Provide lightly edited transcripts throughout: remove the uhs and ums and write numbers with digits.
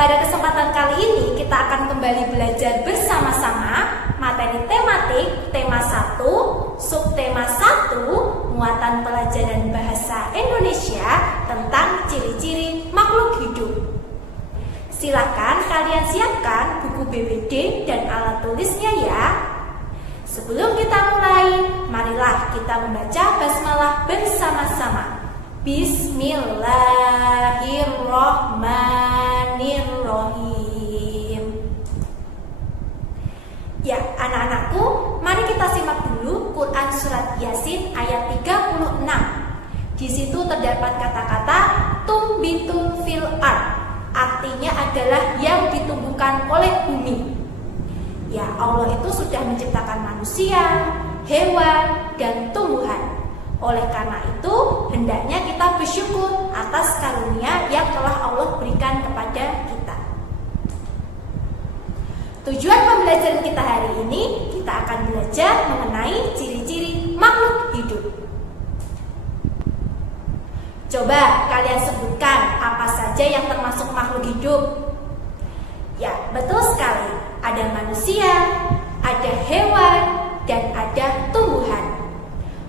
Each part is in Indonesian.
Pada kesempatan kali ini kita akan kembali belajar bersama-sama materi tematik tema 1, subtema 1, muatan pelajaran bahasa Indonesia tentang ciri-ciri makhluk hidup. Silakan kalian siapkan buku BBD dan alat tulisnya ya. Sebelum kita mulai, marilah kita membaca basmalah bersama-sama. Bismillahirrohmanirrohim. Ya, anak-anakku, mari kita simak dulu Quran Surat Yasin ayat 36. Di situ terdapat kata-kata tumbitul fil ard, artinya adalah yang ditumbuhkan oleh bumi. Ya, Allah itu sudah menciptakan manusia, hewan, dan tumbuhan. Oleh karena itu, hendaknya kita bersyukur atas karunia yang telah Allah berikan kepada kita. Tujuan pembelajaran kita hari ini, kita akan belajar mengenai ciri-ciri makhluk hidup. Coba kalian sebutkan apa saja yang termasuk makhluk hidup. Ya, betul sekali. Ada manusia, ada hewan, dan ada tumbuhan.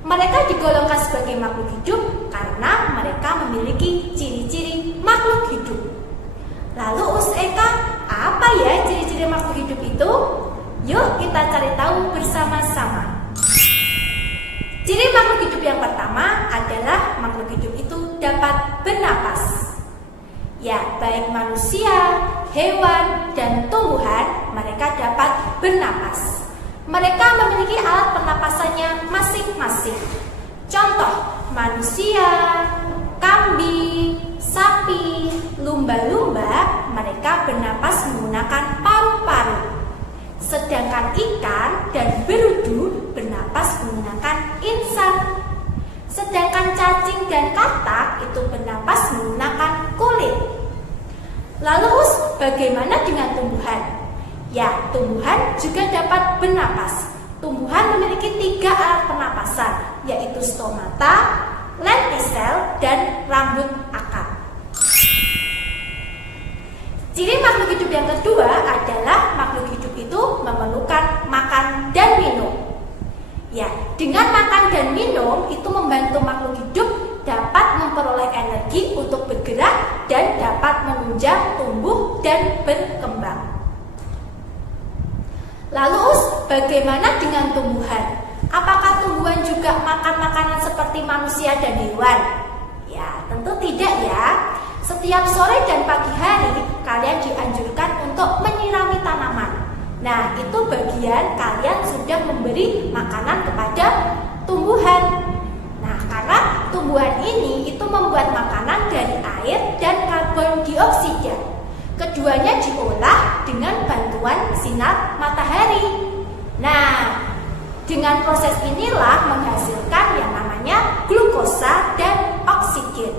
Mereka digolongkan sebagai makhluk hidup karena mereka memiliki ciri-ciri makhluk hidup. Lalu Eka, apa ya ciri-ciri makhluk hidup itu? Yuk kita cari tahu bersama-sama. Ciri makhluk hidup yang pertama adalah makhluk hidup itu dapat bernapas. Ya, baik manusia, hewan, dan tumbuhan, mereka dapat bernapas. Mereka memiliki alat pernapasannya masing-masing. Contoh, manusia, kambing, sapi, lumba-lumba, mereka bernapas menggunakan paru-paru. Sedangkan ikan dan berudu bernapas menggunakan insang. Sedangkan cacing dan katak itu bernapas menggunakan kulit. Lalu, bagaimana dengan tumbuhan? Ya, tumbuhan juga dapat bernapas. Tumbuhan memiliki 3 alat pernapasan, yaitu stomata, lentisel, dan rambut akar. Ciri makhluk hidup yang kedua adalah makhluk hidup itu memerlukan makan dan minum. Ya, dengan makan dan minum itu membantu makhluk hidup dapat memperoleh energi untuk bergerak dan dapat menunjang tumbuh dan berkembang. Lalu, bagaimana dengan tumbuhan? Apakah tumbuhan juga makan makanan seperti manusia dan hewan? Ya, tentu tidak ya. Setiap sore dan pagi hari, kalian dianjurkan untuk menyirami tanaman. Nah, itu bagian kalian sudah memberi makanan kepada tumbuhan. Nah, karena tumbuhan ini itu membuat makanan dari air dan karbon dioksida. Keduanya diolah dengan bantuan sinar matahari. Nah, dengan proses inilah menghasilkan yang namanya glukosa dan oksigen.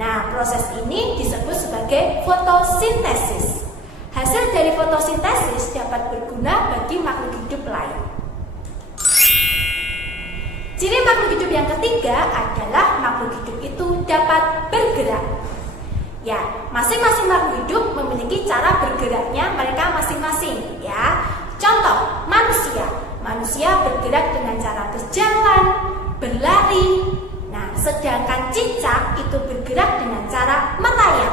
Nah, proses ini disebut sebagai fotosintesis. Hasil dari fotosintesis dapat berguna bagi makhluk hidup lain. Ciri makhluk hidup yang ketiga adalah makhluk hidup itu dapat bergerak. Ya, masing-masing makhluk hidup memiliki cara bergeraknya mereka masing-masing ya. Contoh, manusia. Manusia bergerak dengan cara berjalan, berlari. Nah, sedangkan cicak itu bergerak dengan cara merayap.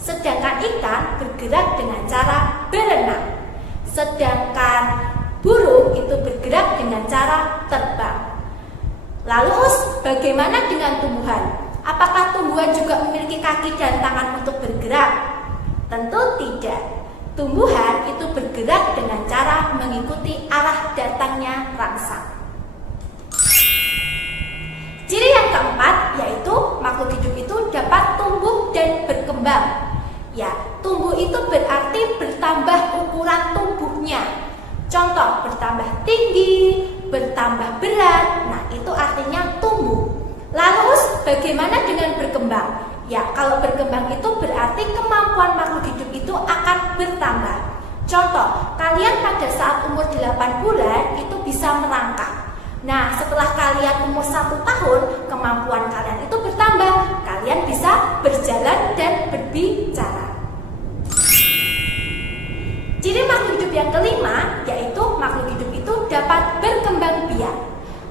Sedangkan ikan bergerak dengan cara berenang. Sedangkan burung itu bergerak dengan cara terbang. Lalu, bagaimana dengan tumbuhan? Apakah tumbuhan juga memiliki kaki dan tangan untuk bergerak? Tentu tidak. Tumbuhan itu bergerak dengan cara mengikuti arah datangnya rangsang. Ciri yang keempat yaitu makhluk hidup itu dapat tumbuh dan berkembang. Ya, tumbuh itu berarti bertambah ukuran tubuhnya. Contoh, bertambah tinggi, bertambah berat. Nah, itu artinya tumbuh. Lalu, bagaimana dengan berkembang? Ya, kalau berkembang itu berarti kemampuan makhluk hidup itu akan bertambah. Contoh, kalian pada saat umur 8 bulan itu bisa merangkak. Nah, setelah kalian umur 1 tahun, kemampuan kalian itu bertambah. Kalian bisa berjalan dan berbicara. yang kelima, yaitu makhluk hidup itu dapat berkembang biak.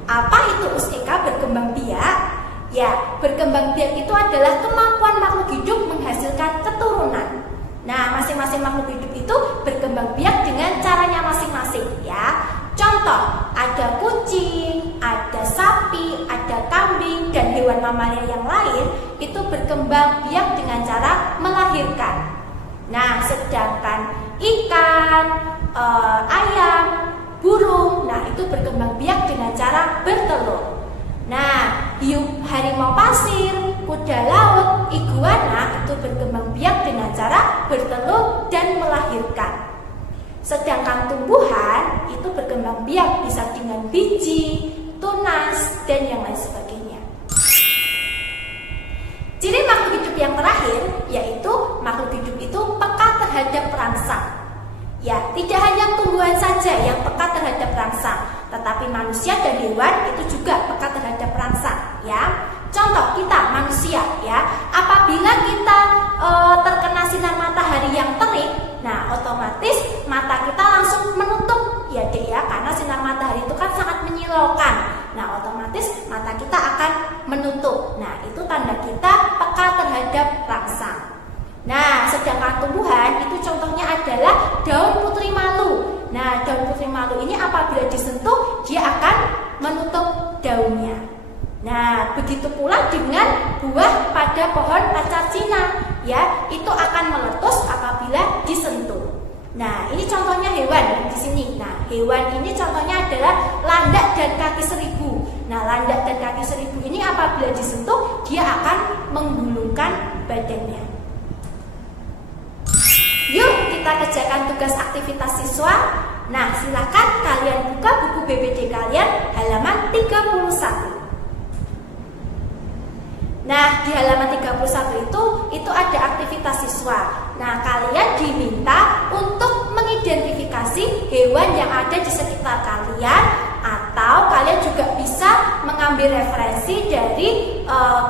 Apa itu Eka berkembang biak? Ya, berkembang biak itu adalah kemampuan makhluk hidup menghasilkan keturunan. Nah, masing-masing makhluk hidup itu berkembang biak dengan caranya masing-masing ya. Contoh, ada kucing, ada sapi, ada kambing, dan hewan mamalia yang lain itu berkembang biak dengan cara melahirkan. Nah, sedangkan ikan, ayam, burung, nah itu berkembang biak dengan cara bertelur. Nah, hiu harimau pasir, kuda laut, iguana itu berkembang biak dengan cara bertelur dan melahirkan. Sedangkan tumbuhan itu berkembang biak bisa dengan biji, tunas, dan yang lain sebagainya. Ciri makhluk hidup yang terakhir yaitu makhluk hidup itu peka terhadap rangsang. Ya, tidak hanya tumbuhan saja yang peka terhadap rangsang, tetapi manusia dan hewan itu juga peka terhadap rangsang ya. Contoh kita manusia ya, apabila kita terkena sinar matahari yang terik, nah otomatis mata kita langsung menutup ya Dek ya, karena sinar matahari itu kan sangat menyilaukan. Nah otomatis mata kita akan menutup. Nah itu tanda kita peka terhadap rangsang. Nah sedangkan tumbuhan itu contohnya adalah daun putri malu. Nah daun putri malu ini apabila disentuh dia akan menutup daunnya. Nah, begitu pula dengan buah pada pohon kaca Cina, ya, itu akan meletus apabila disentuh. Nah, ini contohnya hewan di sini. Nah, hewan ini contohnya adalah landak dan kaki seribu. Nah, landak dan kaki seribu ini apabila disentuh, dia akan menggulungkan badannya. Yuk, kita kerjakan tugas aktivitas siswa. Nah, silakan kalian buka buku BBD kalian halaman 31. Nah, di halaman 31 itu ada aktivitas siswa. Nah, kalian diminta untuk mengidentifikasi hewan yang ada di sekitar kalian, atau kalian juga bisa mengambil referensi dari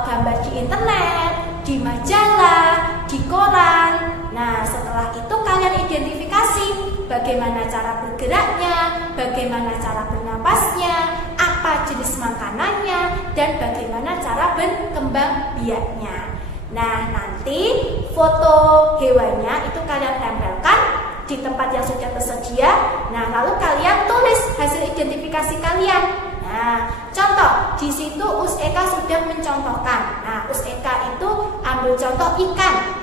gambar di internet, di majalah, di koran. Nah, setelah itu kalian identifikasi bagaimana cara bergeraknya, bagaimana cara bernapasnya, apa jenis makanannya, dan bagaimana cara berkembang biaknya. Nah, nanti foto hewannya itu kalian tempelkan di tempat yang sudah tersedia. Nah, lalu kalian tulis hasil identifikasi kalian. Nah, contoh di situ Eka sudah mencontohkan. Nah, Eka itu ambil contoh ikan.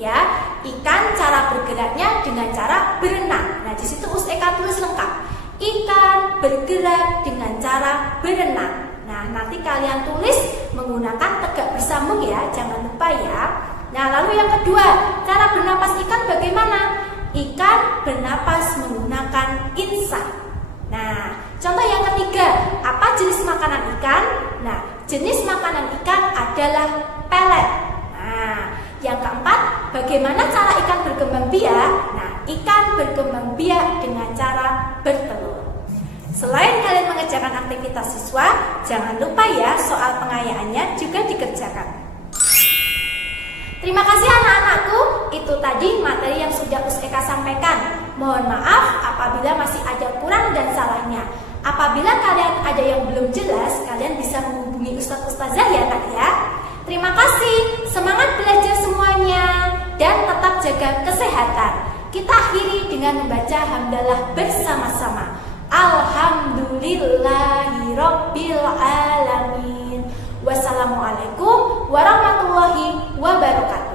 Ya, ikan cara bergeraknya dengan cara berenang. Nah, di situ Eka tulis lengkap. Ikan bergerak dengan cara berenang. Nah, nanti kalian tulis menggunakan tegak bersambung ya, jangan lupa ya. Nah, lalu yang kedua, cara bernapas ikan bagaimana? Ikan bernapas menggunakan insang. Nah, contoh yang ketiga, apa jenis makanan ikan? Nah, jenis makanan ikan adalah pelet. Nah, yang keempat, bagaimana cara ikan berkembang biak? Nah, ikan berkembang biak dengan cara bertelur. Selain kalian mengerjakan aktivitas siswa, jangan lupa ya soal pengayaannya juga dikerjakan. Terima kasih anak-anakku, itu tadi materi yang sudah Eka sampaikan. Mohon maaf apabila masih ada kurang dan salahnya. Apabila kalian ada yang belum jelas, kalian bisa menghubungi Ustazah ya Kak ya. Terima kasih, semangat belajar semuanya, dan tetap jaga kesehatan. Kita akhiri dengan membaca hamdalah bersama-sama. Alhamdulillahirabbil alamin. Wassalamualaikum warahmatullahi wabarakatuh.